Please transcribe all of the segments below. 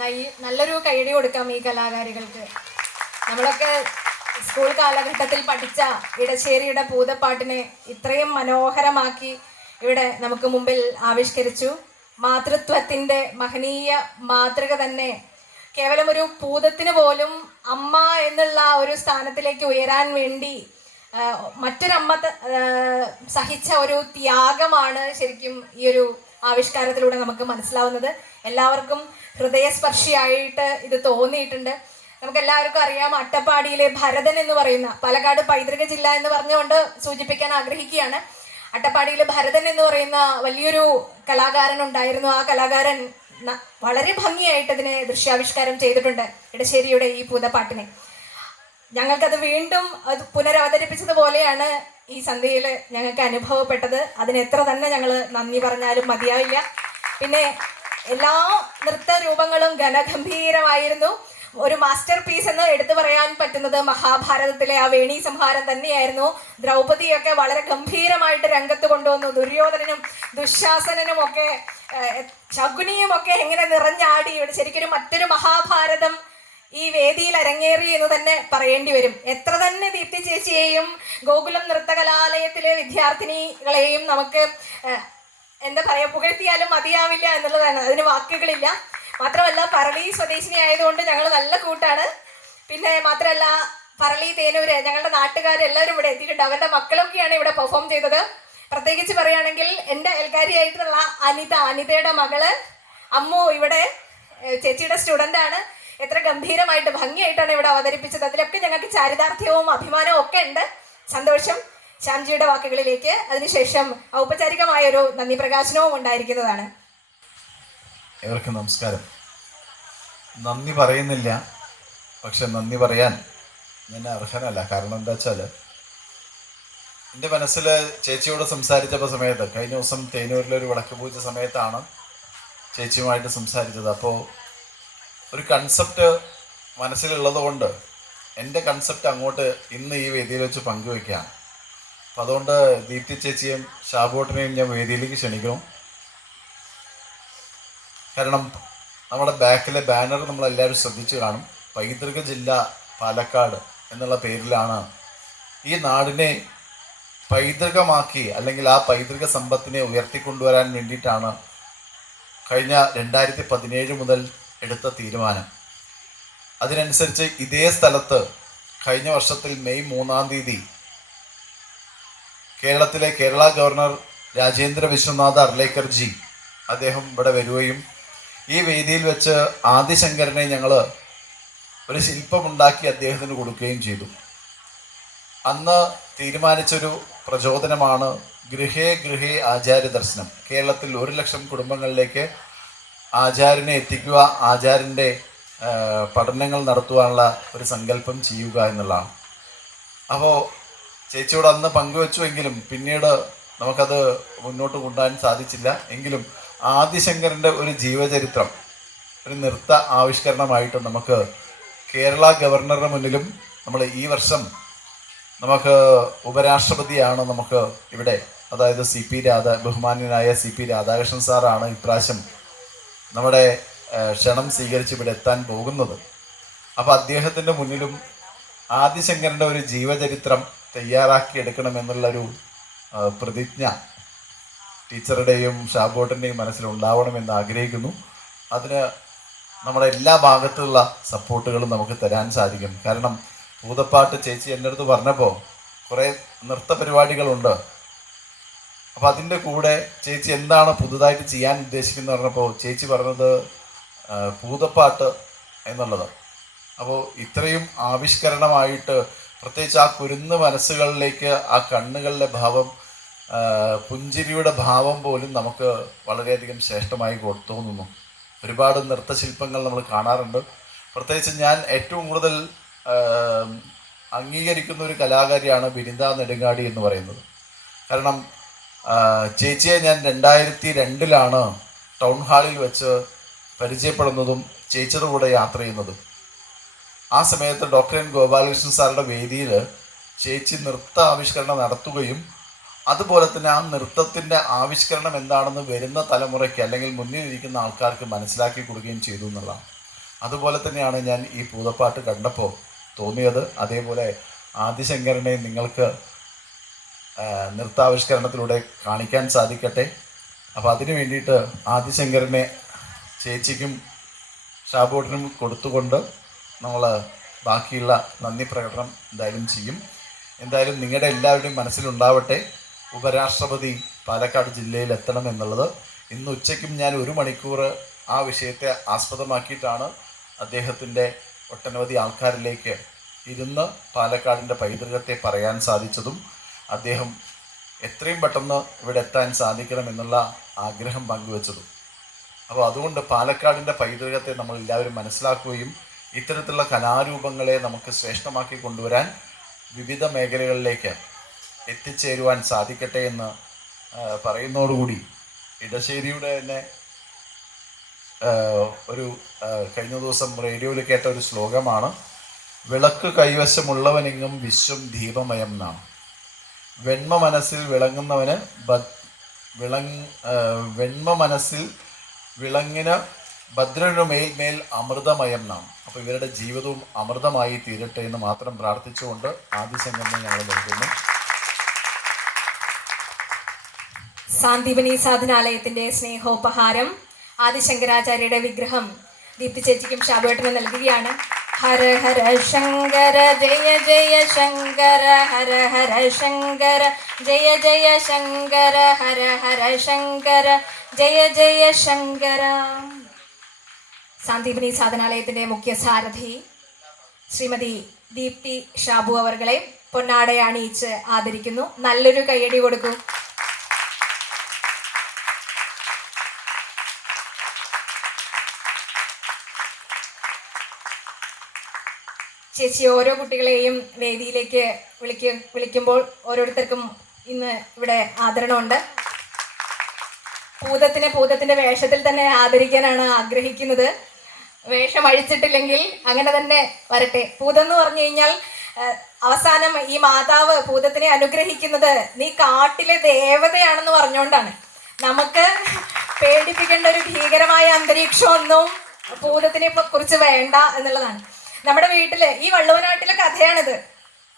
നല്ലൊരു കൈയടി കൊടുക്കാം ഈ കലാകാരികൾക്ക്. നമ്മളൊക്കെ സ്കൂൾ കാലഘട്ടത്തിൽ പഠിച്ച ഇടശ്ശേരിയുടെ പൂതപ്പാട്ടിനെ ഇത്രയും മനോഹരമാക്കി ഇവിടെ നമുക്ക് മുമ്പിൽ ആവിഷ്കരിച്ചു. മാതൃത്വത്തിൻ്റെ മഹനീയ മാതൃക തന്നെ. കേവലം ഒരു പൂതത്തിന് പോലും അമ്മ എന്നുള്ള ഒരു സ്ഥാനത്തിലേക്ക് ഉയരാൻ വേണ്ടി മറ്റൊരമ്മ സഹിച്ച ഒരു ത്യാഗമാണ് ശരിക്കും ഈ ഒരു ആവിഷ്കാരത്തിലൂടെ നമുക്ക് മനസ്സിലാവുന്നത്. എല്ലാവർക്കും ഹൃദയസ്പർശിയായിട്ട് ഇത് തോന്നിയിട്ടുണ്ട്. നമുക്ക് എല്ലാവർക്കും അറിയാം, അട്ടപ്പാടിയിലെ ഭരതൻ എന്ന് പറയുന്ന, പാലക്കാട് പൈതൃക ജില്ല എന്ന് പറഞ്ഞുകൊണ്ട് സൂചിപ്പിക്കാൻ ആഗ്രഹിക്കുകയാണ്. അട്ടപ്പാടിയിലെ ഭരതൻ എന്ന് പറയുന്ന വലിയൊരു കലാകാരൻ ഉണ്ടായിരുന്നു. ആ കലാകാരൻ വളരെ ഭംഗിയായിട്ട് ഇതിനെ ദൃശ്യാവിഷ്കാരം ചെയ്തിട്ടുണ്ട്, ഇടശ്ശേരിയുടെ ഈ പൂതപ്പാട്ടിനെ. ഞങ്ങൾക്കത് വീണ്ടും അത് പുനരവതരിപ്പിച്ചതുപോലെയാണ് ഈ സന്ധ്യയിൽ ഞങ്ങൾക്ക് അനുഭവപ്പെട്ടത്. അതിന് എത്ര തന്നെ ഞങ്ങൾ നന്ദി പറഞ്ഞാലും മതിയാവില്ല. പിന്നെ എല്ലാ നൃത്ത രൂപങ്ങളും ഘനഗംഭീരമായിരുന്നു. ഒരു മാസ്റ്റർ പീസ് എന്ന് എടുത്തു പറയാൻ പറ്റുന്നത് മഹാഭാരതത്തിലെ ആ വേണി സംഹാരം തന്നെയായിരുന്നു. ദ്രൗപദിയൊക്കെ വളരെ ഗംഭീരമായിട്ട് രംഗത്ത് കൊണ്ടുവന്നു. ദുര്യോധനനും ദുശാസനനും ഒക്കെ ശകുനിയും ഒക്കെ എങ്ങനെ നിറഞ്ഞാടി. ശരിക്കും മറ്റൊരു മഹാഭാരതം ഈ വേദിയിൽ അരങ്ങേറി എന്ന് തന്നെ പറയേണ്ടി വരും. എത്ര തന്നെ ദീപ്തി ചേച്ചിയെയും ഗോകുലം നൃത്തകലാലയത്തിലെ വിദ്യാർത്ഥിനികളെയും നമുക്ക് എന്താ പറയുക, പുകഴ്ത്തിയാലും മതിയാവില്ല എന്നുള്ളതാണ്. അതിന് വാക്കുകളില്ല. മാത്രമല്ല, പറളി സ്വദേശിനി ആയതുകൊണ്ട് ഞങ്ങൾ നല്ല കൂട്ടാണ്. പിന്നെ മാത്രമല്ല, പറളി, തേനൂര്, ഞങ്ങളുടെ നാട്ടുകാരെല്ലാവരും ഇവിടെ എത്തിയിട്ടുണ്ട്. അവരുടെ മക്കളൊക്കെയാണ് ഇവിടെ പെർഫോം ചെയ്തത്. പ്രത്യേകിച്ച് പറയുകയാണെങ്കിൽ എൻ്റെ അയൽക്കാരിയായിട്ടുള്ള അനിതയുടെ മകള് അമ്മു ഇവിടെ ചേച്ചിയുടെ സ്റ്റുഡൻ്റ് ആണ്. എത്ര ഗംഭീരമായിട്ട് ഭംഗിയായിട്ടാണ് ഇവിടെ അവതരിപ്പിച്ചത്. അതിലൊക്കെ ഞങ്ങൾക്ക് ചാരിതാർത്ഥ്യവും അഭിമാനവും ഒക്കെ ഉണ്ട്. സന്തോഷം. ശ്യാംജിയുടെ വാക്കുകളിലേക്ക് അതിനുശേഷം ഔപചാരികമായൊരു നന്ദി പ്രകാശനവും ഉണ്ടായിരിക്കുന്നതാണ്. ഏവർക്കും നമസ്കാരം. നന്ദി പറയുന്നില്ല, പക്ഷെ നന്ദി പറയാൻ ഞാൻ അർഹനല്ല. കാരണം എന്താ വെച്ചാൽ, എൻ്റെ മനസ്സിൽ ചേച്ചിയോട് സംസാരിച്ചപ്പോൾ സമയത്ത്, കഴിഞ്ഞ ദിവസം തേനൂരിലൊരു വിളക്ക് പൂജ സമയത്താണ് ചേച്ചിയുമായിട്ട് സംസാരിച്ചത്. അപ്പോൾ ഒരു കൺസെപ്റ്റ് മനസ്സിലുള്ളത് കൊണ്ട് എൻ്റെ കൺസെപ്റ്റ് അങ്ങോട്ട് ഇന്ന് ഈ വേദിയിൽ വെച്ച് പങ്കുവയ്ക്കുകയാണ്. അപ്പം അതുകൊണ്ട് ദീപ്തി ചേച്ചിയും ഷാബോട്ടിനെയും ഞാൻ വേദിയിലേക്ക് ക്ഷണിക്കണം. കാരണം നമ്മുടെ ബാക്കിലെ ബാനർ നമ്മളെല്ലാവരും ശ്രദ്ധിച്ചു കാണും. പൈതൃക ജില്ല പാലക്കാട് എന്നുള്ള പേരിലാണ് ഈ നാടിനെ പൈതൃകമാക്കി, അല്ലെങ്കിൽ ആ പൈതൃക സമ്പത്തിനെ ഉയർത്തിക്കൊണ്ടുവരാൻ വേണ്ടിയിട്ടാണ് കഴിഞ്ഞ 2017 മുതൽ എടുത്ത തീരുമാനം. അതിനനുസരിച്ച് ഇതേ സ്ഥലത്ത് കഴിഞ്ഞ വർഷത്തിൽ മെയ് 3-ാം തീയതി കേരളത്തിലെ കേരള ഗവർണർ രാജേന്ദ്ര വിശ്വനാഥ് അർലേക്കർ ജി അദ്ദേഹം ഇവിടെ വരികയും ഈ വേദിയിൽ വെച്ച് ആദിശങ്കരനെ ഞങ്ങൾ ഒരു ശില്പമുണ്ടാക്കി അദ്ദേഹത്തിന് കൊടുക്കുകയും ചെയ്തു. അന്ന് തീരുമാനിച്ചൊരു പ്രചോദനമാണ് ഗൃഹേ ഗൃഹേ ആചാര്യ ദർശനം. കേരളത്തിൽ 1,00,000 കുടുംബങ്ങളിലേക്ക് ആചാര്യനെ എത്തിക്കുക, ആചാര്യൻ്റെ പഠനങ്ങൾ നടത്തുവാനുള്ള ഒരു സങ്കല്പം ചെയ്യുക എന്നുള്ളതാണ്. അപ്പോൾ ചേച്ചിയോട് അന്ന് പങ്കുവെച്ചുവെങ്കിലും പിന്നീട് നമുക്കത് മുന്നോട്ട് കൊണ്ടുപോകാൻ സാധിച്ചില്ല. എങ്കിലും ആദിശങ്കരൻ്റെ ഒരു ജീവചരിത്രം ഒരു നൃത്ത ആവിഷ്കരണമായിട്ട് നമുക്ക് കേരള ഗവർണറുടെ മുന്നിലും, നമ്മൾ ഈ വർഷം നമുക്ക് ഉപരാഷ്ട്രപതിയാണ് നമുക്ക് ഇവിടെ, അതായത് ബഹുമാന്യനായ CP രാധാകൃഷ്ണൻ സാറാണ് ഇപ്രാവശ്യം നമ്മുടെ ക്ഷണം സ്വീകരിച്ച് ഇവിടെ എത്താൻ പോകുന്നത്. അപ്പോൾ അദ്ദേഹത്തിൻ്റെ മുന്നിലും ആദിശങ്കരൻ്റെ ഒരു ജീവചരിത്രം തയ്യാറാക്കിയെടുക്കണമെന്നുള്ളൊരു പ്രതിജ്ഞ ടീച്ചറുടെയും ഷാബോട്ടിൻ്റെയും മനസ്സിലുണ്ടാവണമെന്ന് ആഗ്രഹിക്കുന്നു. അതിന് നമ്മുടെ എല്ലാ ഭാഗത്തുള്ള സപ്പോർട്ടുകളും നമുക്ക് തരാൻ സാധിക്കും. കാരണം പൂതപ്പാട്ട് ചേച്ചി എൻ്റെ അടുത്ത് പറഞ്ഞപ്പോൾ കുറേ നൃത്ത പരിപാടികളുണ്ട്. അപ്പോൾ അതിൻ്റെ കൂടെ ചേച്ചി എന്താണ് പുതുതായിട്ട് ചെയ്യാൻ ഉദ്ദേശിക്കുന്നത് പറഞ്ഞപ്പോൾ ചേച്ചി പറഞ്ഞത് പൂതപ്പാട്ട് എന്നുള്ളത്. അപ്പോൾ ഇത്രയും ആവിഷ്കരണമായിട്ട്, പ്രത്യേകിച്ച് ആ കുരുന്ന് മനസ്സുകളിലേക്ക് ആ കണ്ണുകളിലെ ഭാവം, പുഞ്ചിരിയുടെ ഭാവം പോലും നമുക്ക് വളരെയധികം ശ്രേഷ്ഠമായി തോന്നുന്നു. ഒരുപാട് നൃത്തശില്പങ്ങൾ നമ്മൾ കാണാറുണ്ട്. പ്രത്യേകിച്ച് ഞാൻ ഏറ്റവും കൂടുതൽ അംഗീകരിക്കുന്ന ഒരു കലാകാരിയാണ് ബിനിത നെടുങ്ങാടി എന്ന് പറയുന്നത്. കാരണം ചേച്ചിയെ ഞാൻ 2002 ടൗൺ ഹാളിൽ വെച്ച് പരിചയപ്പെടുന്നതും ചേച്ചിയുടെ കൂടെ യാത്ര ചെയ്യുന്നതും. ആ സമയത്ത് ഡോക്ടർ എൻ ഗോപാലകൃഷ്ണൻ സാറുടെ വേദിയിൽ ചേച്ചി നൃത്ത ആവിഷ്കരണം നടത്തുകയും അതുപോലെ തന്നെ ആ നൃത്തത്തിൻ്റെ ആവിഷ്കരണം എന്താണെന്ന് വരുന്ന തലമുറയ്ക്ക് അല്ലെങ്കിൽ മുന്നിലിരിക്കുന്ന ആൾക്കാർക്ക് മനസ്സിലാക്കി കൊടുക്കുകയും ചെയ്തു എന്നുള്ളതാണ്. അതുപോലെ തന്നെയാണ് ഞാൻ ഈ പൂതപ്പാട്ട് കണ്ടപ്പോൾ തോന്നിയത്. അതേപോലെ ആദിശങ്കരനെ നിങ്ങൾക്ക് നൃത്താവിഷ്കരണത്തിലൂടെ കാണിക്കാൻ സാധിക്കട്ടെ. അപ്പോൾ അതിനു വേണ്ടിയിട്ട് ആദിശങ്കരനെ ചേച്ചിക്കും ഷാബോട്ടിനും കൊടുത്തുകൊണ്ട് നമ്മൾ ബാക്കിയുള്ള നന്ദി പ്രകടനം എന്തായാലും ചെയ്യും. എന്തായാലും നിങ്ങളുടെ എല്ലാവരുടെയും മനസ്സിലുണ്ടാവട്ടെ, ഉപരാഷ്ട്രപതി പാലക്കാട് ജില്ലയിൽ എത്തണം എന്നുള്ളത്. ഇന്ന് ഉച്ചയ്ക്കും ഞാൻ 1 മണിക്കൂർ ആ വിഷയത്തെ ആസ്പദമാക്കിയിട്ടാണ് അദ്ദേഹത്തിൻ്റെ ഒട്ടനവധി ആൾക്കാരിലേക്ക് ഇരുന്ന് പാലക്കാടിൻ്റെ പൈതൃകത്തെ പറയാൻ സാധിച്ചതും അദ്ദേഹം എത്രയും പെട്ടെന്ന് ഇവിടെ എത്താൻ സാധിക്കണമെന്നുള്ള ആഗ്രഹം പങ്കുവച്ചതും. അപ്പോൾ അതുകൊണ്ട് പാലക്കാടിൻ്റെ പൈതൃകത്തെ നമ്മൾ എല്ലാവരും മനസ്സിലാക്കുകയും ഇത്തരത്തിലുള്ള കലാരൂപങ്ങളെ നമുക്ക് ശ്രേഷ്ഠമാക്കി കൊണ്ടുവരാൻ വിവിധ മേഖലകളിലേക്ക് എത്തിച്ചേരുവാൻ സാധിക്കട്ടെ എന്ന് പറയുന്നതോടുകൂടി ഇടശ്ശേരിയുടെ തന്നെ ഒരു കഴിഞ്ഞ ദിവസം റേഡിയോയിൽ കേട്ട ഒരു ശ്ലോകമാണ്, വിളക്ക് കൈവശമുള്ളവനെങ്ങും വിശ്വം ദീപമയം എന്നാണ്. വെണ്മ മനസ്സിൽ വിളങ്ങുന്നവന് വെണ്മ മനസ്സിൽ വിളങ്ങിന് ഭദ്രനു മേൽ അമൃതമയം എന്നാണ്. അപ്പോൾ ഇവരുടെ ജീവിതവും അമൃതമായി തീരട്ടെ എന്ന് മാത്രം പ്രാർത്ഥിച്ചുകൊണ്ട് ആദിശങ്കരനെ ഞങ്ങൾ നൽകുന്നു. സാന്ദീപനി സാധനാലയത്തിന്റെ സ്നേഹോപഹാരം ആദിശങ്കരാചാര്യയുടെ വിഗ്രഹം ദീപ്തി ചേച്ചിക്കും ഷാബുവേട്ടനും നൽകുകയാണ്. ഹര ഹര ശങ്കര ജയ ജയ ശങ്കര, ഹര ഹര ശങ്കര ജയ ജയ ശങ്കര, ഹര ഹര ശങ്കര ജയ ജയ ശങ്കര. സാന്ദീപനി സാധനാലയത്തിന്റെ മുഖ്യ സാരഥി ശ്രീമതി ദീപ്തി ഷാബു അവർകളെ പൊന്നാടയണിയിച്ച് ആദരിക്കുന്നു. നല്ലൊരു കയ്യടി കൊടുക്കൂ. ചേച്ചി ഓരോ കുട്ടികളെയും വേദിയിലേക്ക് വിളിക്കുമ്പോൾ ഓരോരുത്തർക്കും ഇന്ന് ഇവിടെ ആദരണമുണ്ട്. പൂതത്തിന്റെ വേഷത്തിൽ തന്നെ ആദരിക്കാനാണ് ആഗ്രഹിക്കുന്നത്. വേഷം അഴിച്ചിട്ടില്ലെങ്കിൽ അങ്ങനെ തന്നെ വരട്ടെ. പൂതം എന്ന് പറഞ്ഞു കഴിഞ്ഞാൽ അവസാനം ഈ മാതാവ് പൂതത്തിനെ അനുഗ്രഹിക്കുന്നത് നീ കാട്ടിലെ ദേവതയാണെന്ന് പറഞ്ഞുകൊണ്ടാണ്. നമുക്ക് പേടിപ്പിക്കേണ്ട ഒരു ഭീകരമായ അന്തരീക്ഷമൊന്നും പൂതത്തിനെ കുറിച്ച് വേണ്ട എന്നുള്ളതാണ്. നമ്മുടെ വീട്ടില് ഈ വള്ളുവനാട്ടിലെ കഥയാണിത്.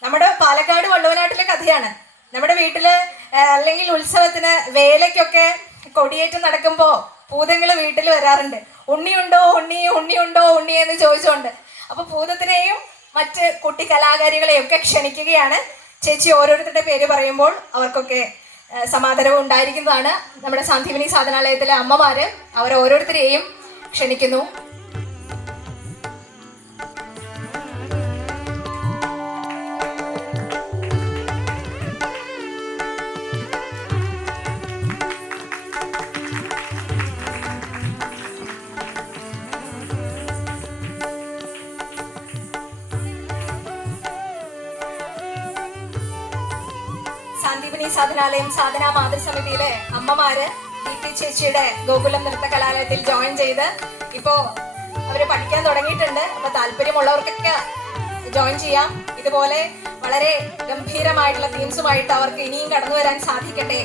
നമ്മുടെ പാലക്കാട് വള്ളുവനാട്ടിലെ കഥയാണ്. നമ്മുടെ വീട്ടില് അല്ലെങ്കിൽ ഉത്സവത്തിന് വേലയ്ക്കൊക്കെ കൊടിയേറ്റ് നടക്കുമ്പോൾ പൂതങ്ങൾ വീട്ടിൽ വരാറുണ്ട്. ഉണ്ണിയുണ്ടോ ഉണ്ണി, ഉണ്ണിയുണ്ടോ ഉണ്ണി എന്ന് ചോദിച്ചുകൊണ്ട്. അപ്പൊ പൂതത്തിനെയും മറ്റ് കുട്ടി കലാകാരികളെയും ഒക്കെ ക്ഷണിക്കുകയാണ്. ചേച്ചി ഓരോരുത്തരുടെ പേര് പറയുമ്പോൾ അവർക്കൊക്കെ സമാദരവും ഉണ്ടായിരിക്കുന്നതാണ്. നമ്മുടെ സാന്ദീപനി സാധനാലയത്തിലെ അമ്മമാര് അവർ ഓരോരുത്തരെയും ക്ഷണിക്കുന്നു. സാന്ദീപനി സാധനാലയം സാധനാ മാതൃസമിതിയിലെ അമ്മമാര് ദീപ്തി ചേച്ചിയുടെ ഗോകുലം നൃത്ത കലാലയത്തിൽ ജോയിൻ ചെയ്ത് ഇപ്പോ അവര് പഠിക്കാൻ തുടങ്ങിയിട്ടുണ്ട്. അപ്പൊ താല്പര്യമുള്ളവർക്കൊക്കെ ജോയിൻ ചെയ്യാം. ഇതുപോലെ വളരെ ഗംഭീരമായിട്ടുള്ള തീംസുമായിട്ട് അവർക്ക് ഇനിയും കടന്നു വരാൻ സാധിക്കട്ടെ.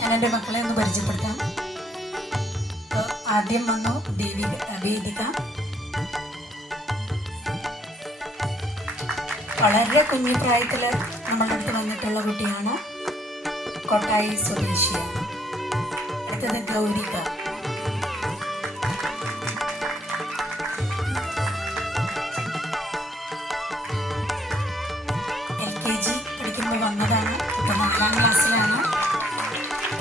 ഞാൻ എൻ്റെ മക്കളെ ഒന്ന് പരിചയപ്പെടുത്താം. ആദ്യം വന്നു വേദിക. വളരെ കുഞ്ഞു പ്രായത്തിൽ നമ്മളുടെ അടുത്ത് വന്നിട്ടുള്ള കുട്ടിയാണ്. കൊട്ടായി സ്വദേശിയാണ്. അടുത്തത് ഗൗരിക. LKG പഠിക്കുമ്പോൾ വന്നതാണ്. ഇപ്പം 4ാം ക്ലാസ്സിലാണ്.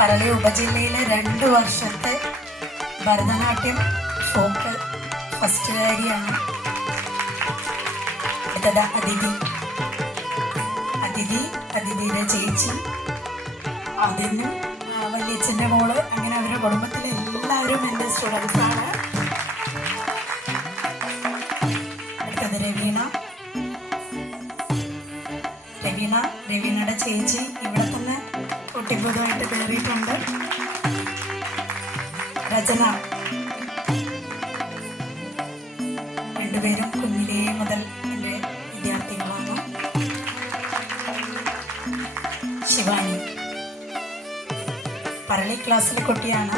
പറളി ഉപജില്ലയിലെ 2 വർഷത്തെ ഭരതനാട്യം ഫോക്ക് ഫസ്റ്റുകാരിയാണ്. അടുത്തത് അതിഥിയുടെ ചേച്ചി, അതിനും വല്യച്ഛൻ്റെ മോള്, അങ്ങനെ അവരുടെ കുടുംബത്തിലെ എല്ലാവരും എൻ്റെ സ്റ്റുഡൻസാണ്. അടുത്തത് രവീണയുടെ ചേച്ചി ഇവിടെ തന്നെ കുട്ടിപ്പുതുമായിട്ട് കയറിയിട്ടുണ്ട്. രചന. രണ്ടുപേരും കുഞ്ഞിലേ മുതൽ എൻ്റെ വിദ്യാർത്ഥികളാണ്. ശിവാനി. പറളി ക്ലാസ്സിലെ കുട്ടിയാണ്,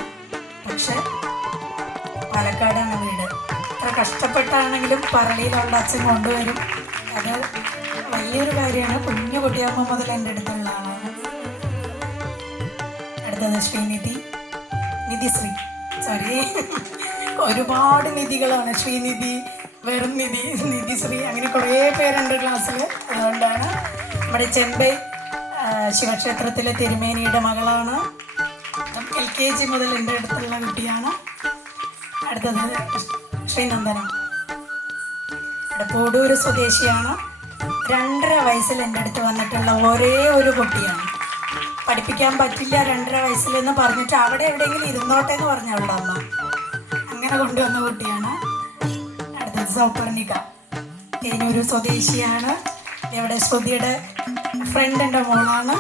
പക്ഷെ പാലക്കാടാണ് വീട്. അത്ര കഷ്ടപ്പെട്ടാണെങ്കിലും പറളിയിലുള്ള അച്ഛൻ കൊണ്ടുവരും. അത് വലിയൊരു കാര്യമാണ്. കുഞ്ഞു കുട്ടിയാകുമ്പോൾ മുതൽ എൻ്റെ അടുത്തുള്ള ആളാണ്. അടുത്തത് ശ്രീനിധി, നിധിശ്രീ, സോറി, ഒരുപാട് നിധികളാണ്. ശ്രീനിധി, വെറും നിധി, നിധിശ്രീ, അങ്ങനെ കുറേ പേരുണ്ട് ക്ലാസ്സിൽ. അതുകൊണ്ടാണ് നമ്മുടെ ചെമ്പൈ ശിവക്ഷേത്രത്തിലെ തിരുമേനിയുടെ മകളാണ്. LKG മുതൽ എൻ്റെ അടുത്തുള്ള കുട്ടിയാണ്. അടുത്തത് ശ്രീനന്ദന, പൂടൂര് സ്വദേശിയാണ്. 2.5 വയസ്സിൽ എൻ്റെ അടുത്ത് വന്നിട്ടുള്ള ഒരേ ഒരു കുട്ടിയാണ്. പഠിപ്പിക്കാൻ പറ്റില്ല 2.5 വയസ്സിലെന്ന് പറഞ്ഞിട്ട് അവിടെ എവിടെയെങ്കിലും ഇരുന്നോട്ടെ എന്ന് പറഞ്ഞ അവളുടെ അമ്മ അങ്ങനെ കൊണ്ടുവന്ന കുട്ടിയാണ്. അടുത്തത് സൗപർണിക, തേനൂര് സ്വദേശിയാണ്. ഇവിടെ ശ്രുതിയുടെ ഫ്രണ്ടിൻ്റെ മോളാണ്.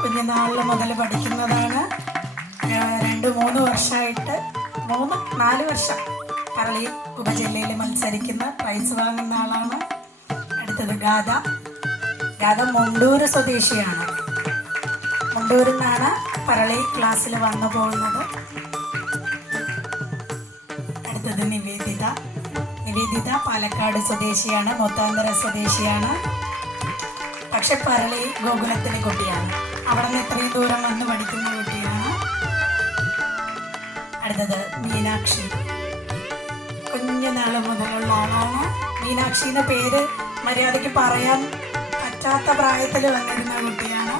കുഞ്ഞുനാളിൽ മുതൽ പഠിക്കുന്നതാണ്. 2-3 വർഷമായിട്ട് 4 വർഷം പറളി ഉപജില്ലയിൽ മത്സരിക്കുന്ന പ്രൈസ് വാങ്ങുന്ന ആളാണ്. അടുത്തത് ഗാഥ. ഗാഥ മുണ്ടൂര് സ്വദേശിയാണ്. മുണ്ടൂരിൽ നിന്നാണ് പറളി ക്ലാസ്സിൽ വന്നു പോകുന്നത്. അടുത്തത് നിവേദിത. നിവേദിത പാലക്കാട് സ്വദേശിയാണ്, മൂത്താന്തര സ്വദേശിയാണ്. പക്ഷെ പറളി ഗോകുലത്തിലെ കുട്ടിയാണ്. അവിടെ നിന്ന് ഇത്രയും ദൂരം വന്ന് പഠിക്കുന്ന കുട്ടിയാണ്. അടുത്തത് മീനാക്ഷി, കുഞ്ഞുനാൾ മുതലുള്ള ആളാണ്. മീനാക്ഷി എന്ന പേര് മര്യാദയ്ക്ക് പറയാൻ പറ്റാത്ത പ്രായത്തിൽ വന്നിരുന്ന കുട്ടിയാണ്.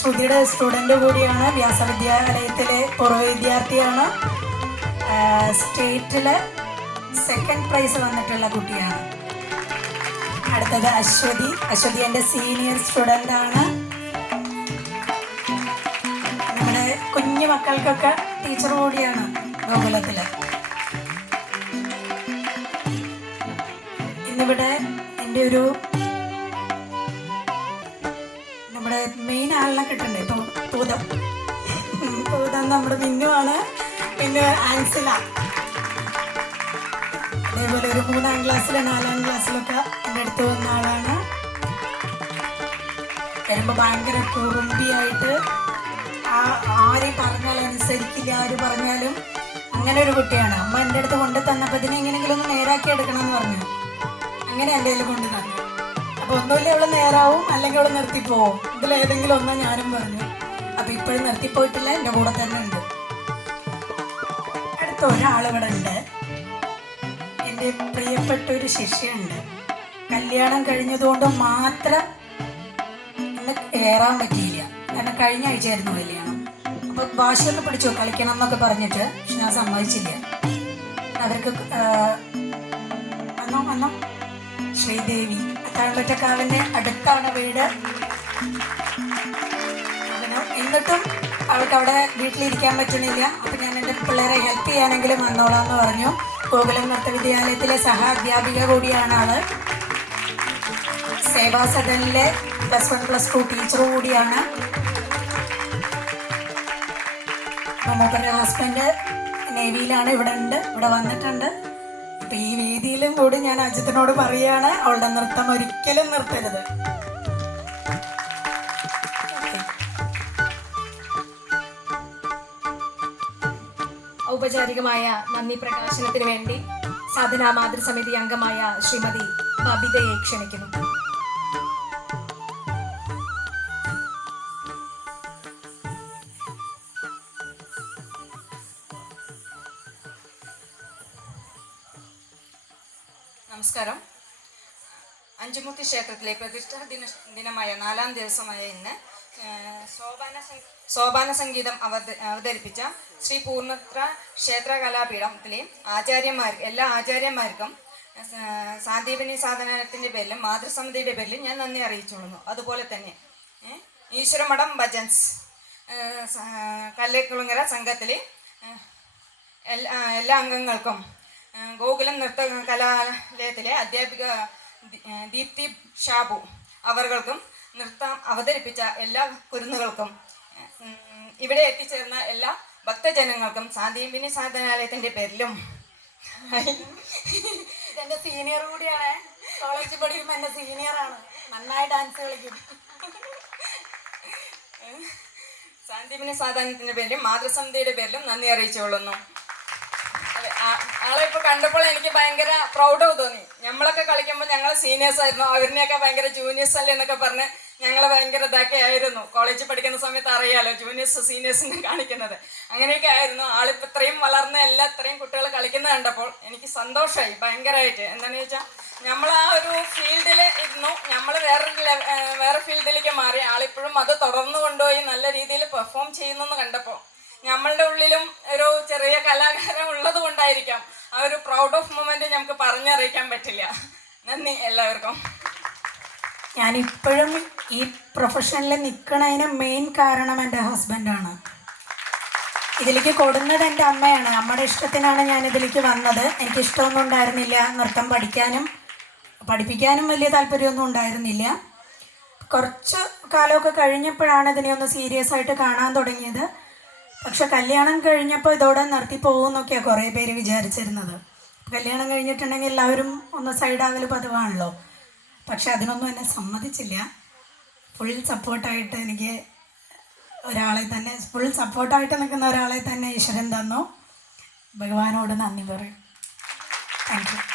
ശ്രുതിയുടെ സ്റ്റുഡൻ്റ് കൂടിയാണ്. വ്യാസവിദ്യാലയത്തിലെ പൂർവ്വ വിദ്യാർത്ഥിയാണ്. സ്റ്റേറ്റിൽ 2nd പ്രൈസ് വന്നിട്ടുള്ള കുട്ടിയാണ്. അടുത്തത് അശ്വതി. അശ്വതി എൻ്റെ സീനിയർ സ്റ്റുഡൻ്റ് ആണ്. നമ്മുടെ കുഞ്ഞു മക്കൾക്കൊക്കെ ടീച്ചർ കൂടിയാണ് ഗോകുലത്തിൽ. ഇന്നിവിടെ എൻ്റെ ഒരു നമ്മുടെ മെയിൻ ആളിനെ കിട്ടണ്ടേ, പൂതം. പൂതം നമ്മുടെ മിന്നുവാണ്. പിന്നെ ആൻസില, അതേപോലെ ഒരു 3-ാം ക്ലാസ്സിൽ 4-ാം ക്ലാസ്സിലൊക്കെ എൻ്റെ അടുത്ത് വന്ന ആളാണ്. വരുമ്പോൾ ഭയങ്കര കുറുമ്പിയായിട്ട് ആരെയും പറഞ്ഞാൽ അനുസരിക്കില്ല, ആര് പറഞ്ഞാലും അങ്ങനെ ഒരു കുട്ടിയാണ്. അമ്മ എൻ്റെ അടുത്ത് കൊണ്ട് തന്നപ്പോൾ ഇതിനെ എങ്ങനെയെങ്കിലും ഒന്ന് നേരാക്കി എടുക്കണം എന്ന് പറഞ്ഞു. അങ്ങനെ എൻ്റെ കയ്യിൽ കൊണ്ട് തന്നു. അപ്പോൾ ഒന്നുമില്ല, അവൾ നേരാവും അല്ലെങ്കിൽ അവൾ നിർത്തിപ്പോവും. ഇതിലേതെങ്കിലും ഒന്നാ ഞാനും പറഞ്ഞു. അപ്പോൾ ഇപ്പോഴും നിർത്തിപ്പോയിട്ടില്ല, എൻ്റെ കൂടെ തന്നെ ഉണ്ട്. അടുത്ത ഒരാളിവിടെ ഉണ്ട്, എൻ്റെ പ്രിയപ്പെട്ട ഒരു ശിഷ്യയുണ്ട്. കല്യാണം കഴിഞ്ഞതുകൊണ്ട് മാത്രം ഇന്ന് കയറാൻ പറ്റിയില്ല, കാരണം കഴിഞ്ഞ ആഴ്ചയായിരുന്നു കല്യാണം. അപ്പോൾ വാശിയൊക്കെ പിടിച്ചു കളിക്കണം എന്നൊക്കെ പറഞ്ഞിട്ട്, പക്ഷെ ഞാൻ സമ്മതിച്ചില്ല. അവർക്ക് വന്നോ ശ്രീദേവി, താഴമ്പറ്റക്കാവിൻ്റെ അടുത്താണ് വീട്. എന്നിട്ടും അവൾക്ക് അവിടെ വീട്ടിലിരിക്കാൻ പറ്റണില്ല. അപ്പം ഞാൻ എൻ്റെ പിള്ളേരെ ഹെൽപ്പ് ചെയ്യാനെങ്കിലും വന്നോളാമെന്ന് പറഞ്ഞു. ഗോകുലം നൃത്ത വിദ്യാലയത്തിലെ സഹ അധ്യാപിക കൂടിയാണ് ആള്. സേവാസദനിലെ +1+2 ടീച്ചർ കൂടിയാണ്. മൂപ്പരുടെ ഹസ്ബൻഡ് നേവിയിലാണ്, ഇവിടെ ഉണ്ട്, ഇവിടെ വന്നിട്ടുണ്ട്. അപ്പം ഈ വേദിയിലും കൂടി ഞാൻ അജിത്തിനോട് പറയുകയാണ്, അവളുടെ നൃത്തം ഒരിക്കലും നിർത്തരുത്. ഔപചാരികമായ നന്ദി പ്രകാശനത്തിന് വേണ്ടി സാധനാ മാതൃസമിതി അംഗമായ ശ്രീമതി ബബിതയെ ക്ഷണിക്കുന്നു. നമസ്കാരം. അഞ്ചുമുത്തി ക്ഷേത്രത്തിലെ പ്രതിഷ്ഠാ ദിനമായ 4-ാം ദിവസമായ ഇന്ന് സോപാന സംഗീതം അവതരിപ്പിച്ച ശ്രീ പൂർണ്ണത്ര ക്ഷേത്ര കലാപീഠത്തിലെ എല്ലാ ആചാര്യന്മാർക്കും സാന്ദീപനി സാധനത്തിൻ്റെ പേരിലും മാതൃസമിതിയുടെ പേരിലും ഞാൻ നന്ദി അറിയിച്ചുകൊള്ളുന്നു. അതുപോലെ തന്നെ ഈശ്വരമഠം ഭജൻസ് കല്ലേക്കുളങ്ങര സംഘത്തിലെ എല്ലാ അംഗങ്ങൾക്കും ഗോകുലം നൃത്ത കലാലയത്തിലെ അധ്യാപിക ദീപ്തി ഷാബു അവർക്കും നൃത്തം അവതരിപ്പിച്ച എല്ലാ കുരുന്നുകൾക്കും ഇവിടെ എത്തിച്ചേർന്ന എല്ലാ ഭക്തജനങ്ങൾക്കും സാന്ദീപിനി സാധനാലയത്തിൻ്റെ പേരിലും ഇതെൻ്റെ സീനിയർ കൂടിയാണ്. കോളേജിൽ പഠിക്കുമ്പോൾ എൻ്റെ സീനിയറാണ്. നന്നായി ഡാൻസ് കളിക്കും. സാന്ദീപിനി സാധാരണത്തിൻ്റെ പേരിലും മാതൃസമിതിയുടെ പേരിലും നന്ദി അറിയിച്ചുകൊള്ളുന്നു. ആളെ ഇപ്പോൾ കണ്ടപ്പോൾ എനിക്ക് ഭയങ്കര പ്രൗഡ് തോന്നി. നമ്മളൊക്കെ കളിക്കുമ്പോൾ ഞങ്ങൾ സീനിയേഴ്സ് ആയിരുന്നു, അവരിനെയൊക്കെ ഭയങ്കര ജൂനിയേഴ്സ് അല്ലേ എന്നൊക്കെ പറഞ്ഞ് ഞങ്ങൾ ഭയങ്കര ഇതൊക്കെ ആയിരുന്നു. കോളേജിൽ പഠിക്കുന്ന സമയത്ത് അറിയാലോ ജൂനിയേഴ്സ് സീനിയേഴ്സിനെ കാണിക്കുന്നത്. അങ്ങനെയൊക്കെ ആയിരുന്നു. ആളിപ്പോൾ ഇത്രയും വളർന്ന ഇത്രയും കുട്ടികൾ കളിക്കുന്നത് കണ്ടപ്പോൾ എനിക്ക് സന്തോഷമായി ഭയങ്കരമായിട്ട്. എന്താണെന്ന് ചോദിച്ചാൽ നമ്മൾ ആ ഒരു ഫീൽഡിൽ ഇരുന്നു, നമ്മൾ വേറെ ഫീൽഡിലേക്ക് മാറി. ആളിപ്പോഴും അത് തുടർന്നു കൊണ്ടുപോയി നല്ല രീതിയിൽ പെർഫോം ചെയ്യുന്നെന്ന് കണ്ടപ്പോൾ നമ്മളുടെ ഉള്ളിലും ഒരു ചെറിയ കലാകാരം ഉള്ളത് കൊണ്ടായിരിക്കാം ആ ഒരു പ്രൗഡ് ഓഫ് മൊമെന്റ് നമുക്ക് പറഞ്ഞറിയിക്കാൻ പറ്റില്ല. നന്ദി എല്ലാവർക്കും. ഞാനിപ്പോഴും ഈ പ്രൊഫഷനിൽ നിൽക്കണതിന് മെയിൻ കാരണം എൻ്റെ ഹസ്ബൻഡാണ്. ഇതിലേക്ക് കൊടുന്നത് എൻ്റെ അമ്മയാണ്. അമ്മയുടെ ഇഷ്ടത്തിനാണ് ഞാനിതിലേക്ക് വന്നത്. എനിക്കിഷ്ടമൊന്നും ഉണ്ടായിരുന്നില്ല, നൃത്തം പഠിപ്പിക്കാനും വലിയ താല്പര്യമൊന്നും ഉണ്ടായിരുന്നില്ല. കുറച്ച് കാലമൊക്കെ കഴിഞ്ഞപ്പോഴാണ് ഇതിനെ ഒന്ന് സീരിയസ് ആയിട്ട് കാണാൻ തുടങ്ങിയത്. പക്ഷെ കല്യാണം കഴിഞ്ഞപ്പോൾ ഇതോടെ നിർത്തി പോകുമെന്നൊക്കെയാണ് കുറേ പേര് വിചാരിച്ചിരുന്നത്. കല്യാണം കഴിഞ്ഞിട്ടുണ്ടെങ്കിൽ എല്ലാവരും ഒന്ന് സൈഡാകൽ പതിവാണല്ലോ. പക്ഷെ അതിനൊന്നും എന്നെ സമ്മതിച്ചില്ല. ഫുൾ സപ്പോർട്ടായിട്ട് എനിക്ക് ഫുൾ സപ്പോർട്ടായിട്ട് നിൽക്കുന്ന ഒരാളെ തന്നെ ഈശ്വരൻ തന്നു. ഭഗവാനോട് നന്ദി പറയും. Thank you.